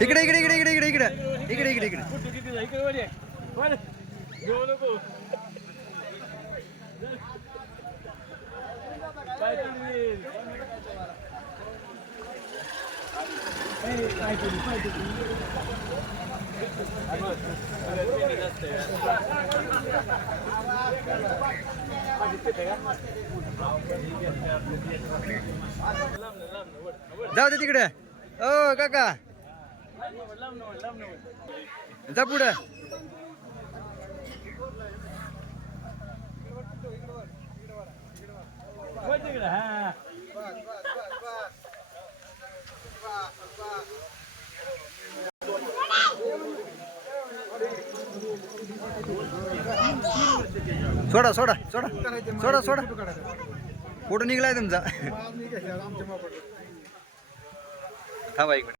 इकडे इकडे इकडे इकडे इकडे इकडे. इकडे इकडे इकडे. जाऊ दे तिकडे. ओ काका. जा पुढे. सोडा सोडा सोडा. सोडा सोडा. फोटो निघलाय तुमचा. હા ભાઈ